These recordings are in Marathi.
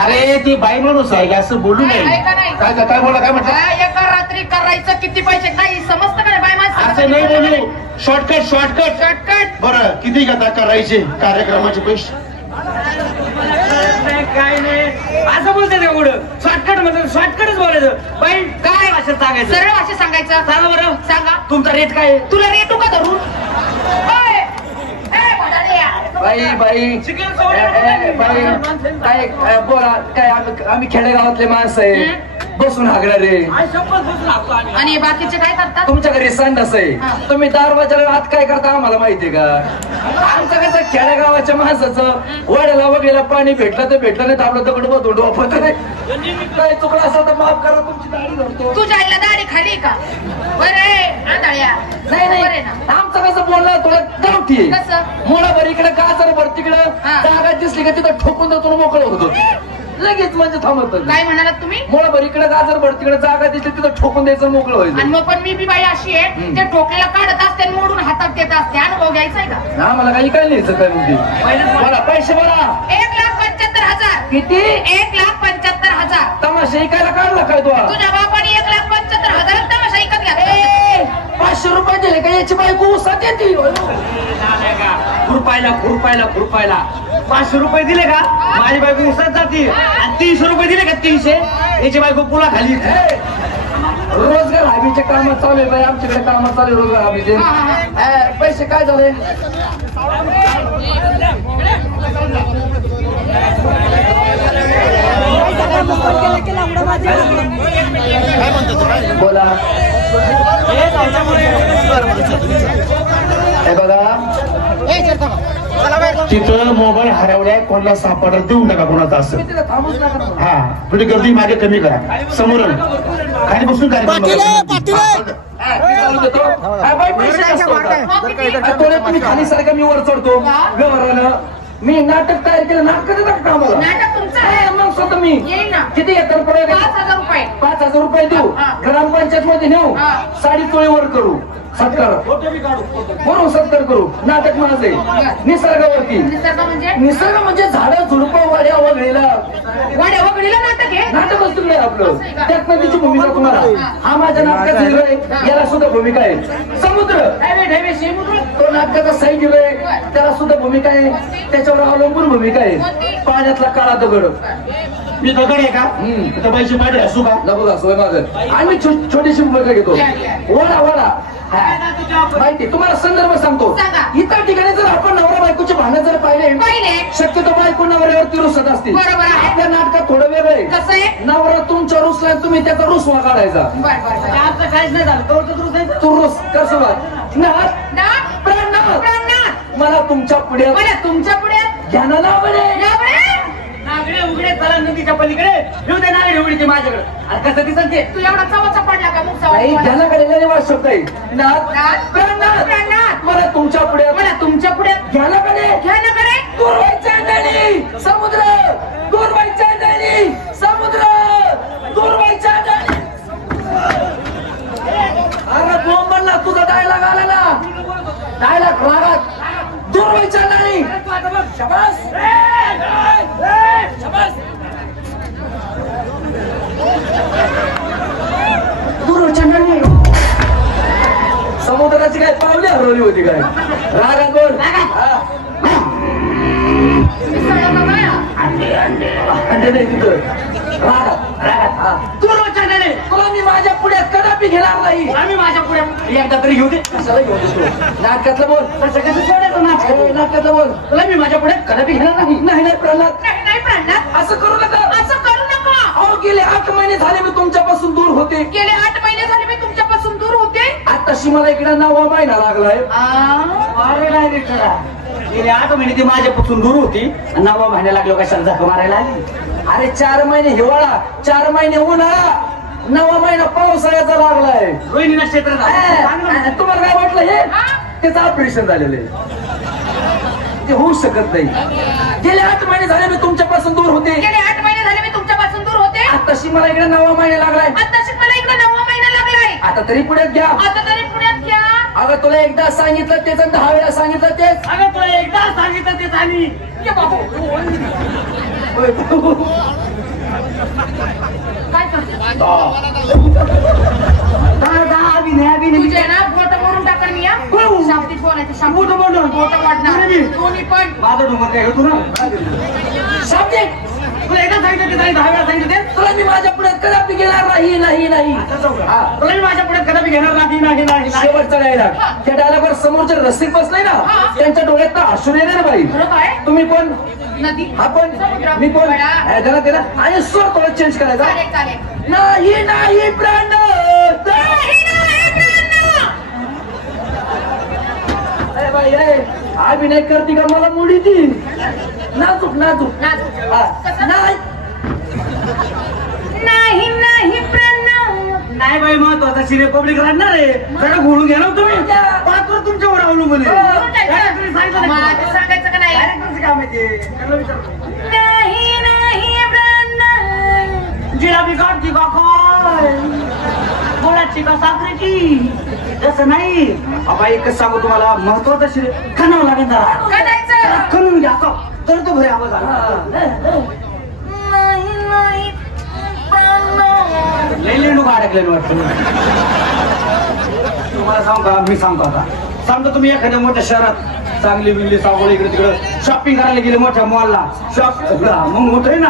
अरे ती बाई माणूस आहे असं बोलू नये. काय काय बोला काय म्हटलं? एका रात्री करायचं किती पैसे काही समजतं का बाई माणसं? असं नाही बोलू. Shortcut shortcut shortcut. बरं किती घेता करायचे कार्यक्रमाचे पैसे? काय नाही असं बोलतात एवढं शॉर्टकट म्हणजे शॉर्टकटच बोलायचं. बाई काय भाषेत सांगायचं? सरळ भाषेत सांगायचं. सांगा बरं. सांगा. तुमचा रेट काय? तुला रेट का धरून? बाई बाई बाई काय बोला काय आम्ही खेडेगावातले माणसं आहे बसून हागणारे. आणि बाकीचे काय करतात? तुमच्या घरी संडास आहे तुम्ही दारवाजाला आत काय करता आम्हाला माहितीये का? आमचं कसं खेडेगावाच्या माणसाचं वड्याला वगैरे पाणी भेटलं तर भेटलं नाही तर आपलं दगड बदून डोपत काय चुकलं असं तर माफ करा तुमची दाढी धरतो. तुझ्या आईला दाढी खाली का? नाही नाही आमचं कसं बोलणं थोडं गावठी मोडा भर इकडे गाजर भर तिकडं जागा दिसली का तिथं ठोकून देतो मोकळं होतो लगेच म्हणजे थांबत. काय म्हणालात तुम्ही? मोडा भर इकडे गाजर भर तिकडे जागा दिसली तिथं ठोकून द्यायचं मोकळं व्हायचं. आणि मग पण मी बी बाई अशी आहे ते ठोकलेला काढत असते मोडून हातात देत असते. अनुभव घ्यायचाय का? आम्हाला काही काय लिहायचं काय म्हणते? बोला पैसे बोला. 1,75,000. किती? 1,75,000. तमाशा इकायला काढला काय तू? तुझ्या बापाने 1,75,000 तमाशा इकत घ्या. 500 रुपये दिले का याची बायको उसात येते? खुरपायला खुरपायला खुरपायला 500 रुपये दिले का माझी बायको उसात जाते. आणि 300 रुपये दिले का 300 याची बायको पुला खाली. रोजगार हमीचे काम चालू आहे बाई आमच्याकडे काम चालू आहे रोजगार हमीचे. पैसे काय झाले? बोला. हे बघा तिथं मोबाईल हरवलाय कोणाला सापडत देऊन टाका कोणाचा असं. हा थोडी गर्दी मागे कमी करा समोर खाली बसून तुम्ही खाली सारखं मी वर चढतो व्यवहारानं. मी नाटक तयार केलं. नाटक देतात का आम्हाला? नाटक तुमचं आहे. मग स्वतः मी किती येतात? 5,000 रुपये. 5,000 रुपये देऊ. ग्रामपंचायत मध्ये नेऊ. 3.5 तोळीवर करू सत्कार. बरोबर सत्कार करू. नाटक माझं आहे. निसर्गावरती. निसर्ग म्हणजे झाडं झुडपं वाड्या वगळीला. वाड्या वगळीला नाटक आहे. नाटक असतं नाही आपलं. त्यात नदीची भूमिका तुम्हाला हा माझ्या नाटकात हिरो आहे. याला सुद्धा भूमिका आहे. समुद्र तो नाटकाचा साईड हिरो आहे. त्याला सुद्धा भूमिका आहे. त्याच्यावर अवलंबून भूमिका आहे. पाण्यातला काळा दगड. मी दगड आहे का? पैसे पाडे असू का? नको असू माझं. आणि छोटीशी भूमिका घेतो. वडा वडा माहिती तुम्हाला संदर्भ सांगतो. इतर ठिकाणी जर आपण नवरा बायकोचे भांडण जर पाहिले शक्यतो बायको नवऱ्यावरती रुसत असतील. आपल्या नाटकात थोडं वेगळं आहे. कसं आहे? नवरा तुमच्या रुसला तुम्ही त्याचा रुसवा काढायचा. काहीच नाही झालं तू रुस कसं मला तुमच्या पुढे ज्ञाना ना म्हणे नागडे उघडे चला नदीच्या पलीकडे घेऊ दे नागडे उघडी ते माझ्याकडे. आणि कसं दिसत ते तू एवढा चवाचा पडला का? मुख ज्ञानाकडे वाट शब्द आहे. मला तुमच्या पुढे ज्ञानाकडे दूर व्हायच्या नळी समुद्र दूर व्हायच्या नळी समुद्र दूर व्हायच्या नळी. अरे बोंब म्हणला तुझा डायलॉग आला ना. डायलॉग रागात दूर व्हायच्या नळी. शाबास शाबास. दूर व्हायच्या नळी. समुद्राची काय पावली हरवली होती काय? रागात बोल. तुला मी माझ्या पुढ्यात कदापि घेणार नाही. आम्ही माझ्या पुढे एकदा तरी घेऊ दे. कशाला घेऊ देतो? नाटकातलं बोल. कसं कसं सोडायचं नाटकातलं बोल. तुला मी माझ्या पुढे कदापि घेणार नाही. नाही नाही प्रल्हाद नाही प्राणनाथ असं करू नका. असं करू नका. अहो गेले 8 महिने झाले मी तुमच्यापासून दूर होते. गेले 8 महिने झाले मी तुमच्यापासून दूर होते. आताशी मला इकडे 9वा महिना लागलाय. अरे नाही रे खरा. गेले 8 महिने ती माझ्यापासून दूर होती. 9वा महिना लागलो कशाला झक मारायला आली. अरे 4 महिने हिवाळा 4 महिने उन्हाळा 9वा महिना पावसाळ्याचा लागलाय. रोहिणी नक्षत्रात तुम्हाला काय वाटलं हे? त्याचं ऑपरेशन झालेलं आहे. ते होऊ शकत नाही. गेले 8 महिने झाले मी तुमच्यापासून दूर होते. गेले 8 महिने झाले मी तुमच्यापासून दूर होते. आताशी मला इकडे 9वा महिना लागलाय. आताशी मला इकडे 9वा महिना लागलाय. आता तरी पुढ्यात घ्या. आता तरी पुण्यात घ्या. अगं तुला एकदा सांगितलं तेच 10 वेळा सांगितलं तेच. अगं तुला एकदा सांगितलं तेच आणि काय करते अभिनय तुझे ना बोट मोडून टाकण मी या शाब्दिक बोलायचं बोट वाढणार दोन्ही पण माझं डोंगर काय होतो ना शाब्दिक तुला एकदा सांगितलं की नाही 10 वेळा सांगितलं ते तुला मी माझ्या पुढे कदापि घेणार नाही नाही नाही तुला मी माझ्या पुढे कदापि घेणार नाही नाही नाही शेवटचा डायलॉग त्या डायलॉगवर समोरचे रसिक बसले ना त्यांच्या डोळ्यात तर अश्रू येणार ना बाई खरं काय तुम्ही पण नदी आपण मी पण जरा त्याला आणि स्वर थोडा चेंज करायचा चालेल चालेल नाही नाही प्राण बाई अभिनय करते का मला मुडी ती नाजूक नाजूक नाही नाही नाही प्रणव नाही बाई महत्वाचा सिने पब्लिक राहणार आहे सगळं घोळून घ्या ना तुम्ही पात्र तुमच्यावर अवलंबून आहे सांगायचं का नाही काम आहे ते नाही नाही प्रणव जिलाबी काढती का काय बोलाची का साखरेची तसं नाही बाई एकच सांगू तुम्हाला महत्वाचा सिने खाणावं लागेल जरा करायचं करून घ्या का तर तो घरी आवाज आला नाही नाही प्रणव लई लेंडू अडकलेलं वाटतं तुम्हाला सांगू का मी सांगतो आता सांगतो तुम्ही एखाद्या मोठ्या शहरात चांगली बिंगली सावळ इकडे तिकडे शॉपिंग करायला गेले मोठ्या मॉलला मग मोठं आहे ना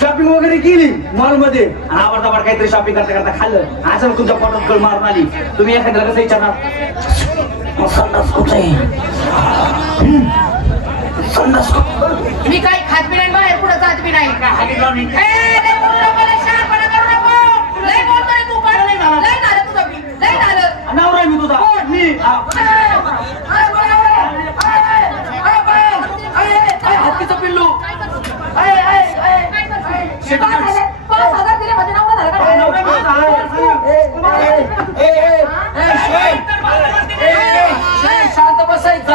शॉपिंग वगैरे केली मॉल मध्ये आणि आवडता काहीतरी शॉपिंग करता करता खाल्लं असं तुमच्या पोटात कळ मारून आली तुम्ही एखाद्याला कसं विचारणार संडास कुठे संडास मी काही खात बी नाही बाहेर कुठं जात बी नाही लय बोलतोय तू पण लय झालं तुझं बी लय झालं नवरा मी तुझा मी हत्तीचं पिल्लू 5,000 दिले म्हणजे नवरा झाला का शांत बसायचं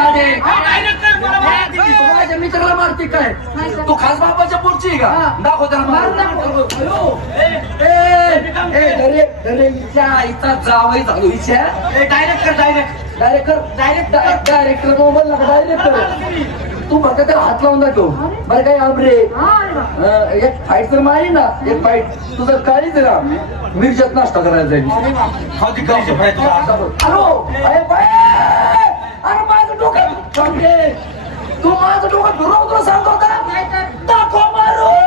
माझ्या मित्राला मारते काय तू खास बापाच्या पुढची का दाखव त्याला आईचा जावई झालो हिच्या डायरेक्टर मोबाईल डायरेक्टर तू फक्त त्याला हात लावून दाखव बरं काय आमरे एक फाईट तर मारी ना एक फाईट तुझं काळीच ना मिरच्यात नाश्ता करायला जाईल हॅलो अरे माझं डोकं तू माझं डोकं फिरव तुला सांगतो का दाखव मारून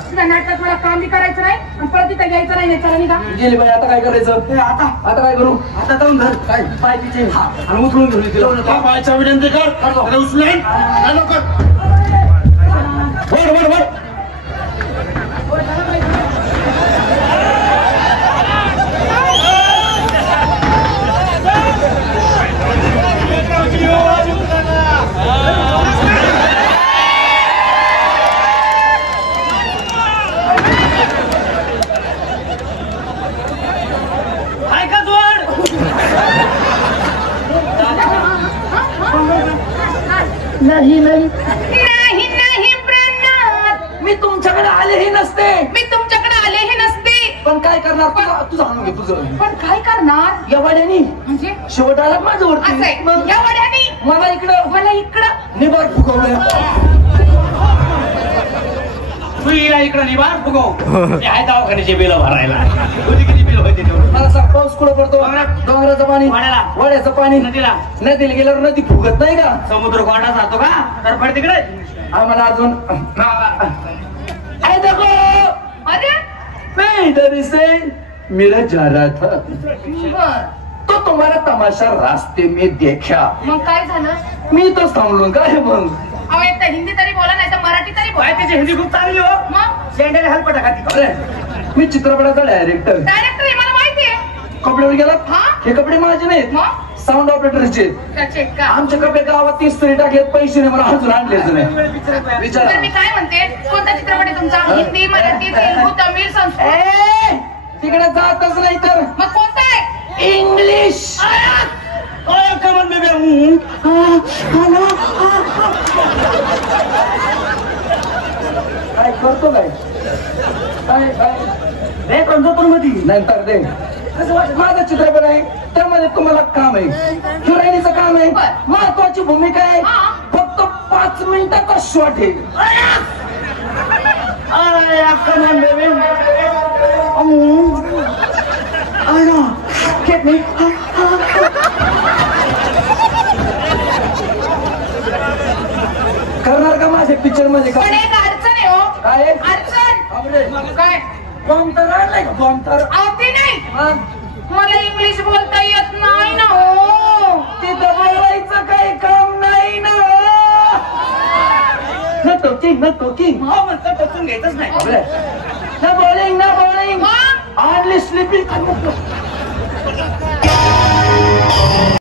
तुझ्या नाटकात मला काम बी करायचं नाही आणि परत तिथं घ्यायचं नाही चला निघा गेली बाई आता काय करायचं आता काय करू आता जाऊन धर काय पाय तिचे आणि उचलून घेऊन तिला पायाच्या विनंती कर उचलून वर नाही नाही नाही नाही प्रणव मी तुमच्याकडे आलेही नसते मी तुमच्याकडे आलेही नसते पण काय करणार तू जाणून घे तुझं पण काय करणार एवढ्यानी म्हणजे शेवट आला माझ्यावरती असं आहे या वड्यानी मला इकडं निभार फुगवलं तू या इकडं निभार फुगव आहे दवाखान्याचे बिल भरायला किती बिल होते मला सांग पाऊस कुठं पडतो डोंगराचं पाणी वाड्याचं पाणी नदीला गेल्यावर नदी फुगत नाही का समुद्र कोरडा जातो का तर पड तिकडे आम्हाला अजून अरे मैं इधर से मेरा जा रहा था तो तुम्हारा तमाशा रास्ते में देखा मग काय झालं मी तो थांबलो काय मग अहो एक तर हिंदी तरी बोला नाही तर मराठी तरी बोला त्याची हिंदी खूप चांगली हो मग शेंड्याला हलपटा खाती अरे मी चित्रपटाचा डायरेक्टर डायरेक्टर हे मला माहितीये कपड्यावर गेलात हा? हे कपडे माझे नाहीत मग साऊंड ऑपरेटरचे त्याचे का आमचे कपडे गावात 30 तरी टाकलेत पैसे नाही मला अजून आणलेच नाही विचारा तर मी काय म्हणते कोणता चित्रपट आहे तुमचा हिंदी मराठी तेलुगू तमिळ संस्कृत तिकडे जातच नाही तर मग कोणता आहे इंग्लिश कमन बेबी काय करतो काय काय मध्ये नंतर दे माझा चित्रपट आहे त्यामध्ये तुम्हाला काम आहे, हिरोईनीचं काम आहे, महत्वाची भूमिका आहे, फक्त 5 मिनिटाचा शॉट आहे. Come on, baby. I know. Get me. करणार का माझ्या पिक्चर मध्ये पण काय एक अडचण आहे हो. काय अडचण काय? बॉम्ब तर आणलाय का बॉम्ब तर आवते नाही. हा? मला इंग्लिश बोलता येत नाही ना हो. तिथं बोलायचं काही काम नाही ना. न टोकिंग न टोकिंग हो म्हणतं टोचून घ्यायचंच नाही. न बॉलिंग न बॉलिंग मग ऑनली स्लिपिंग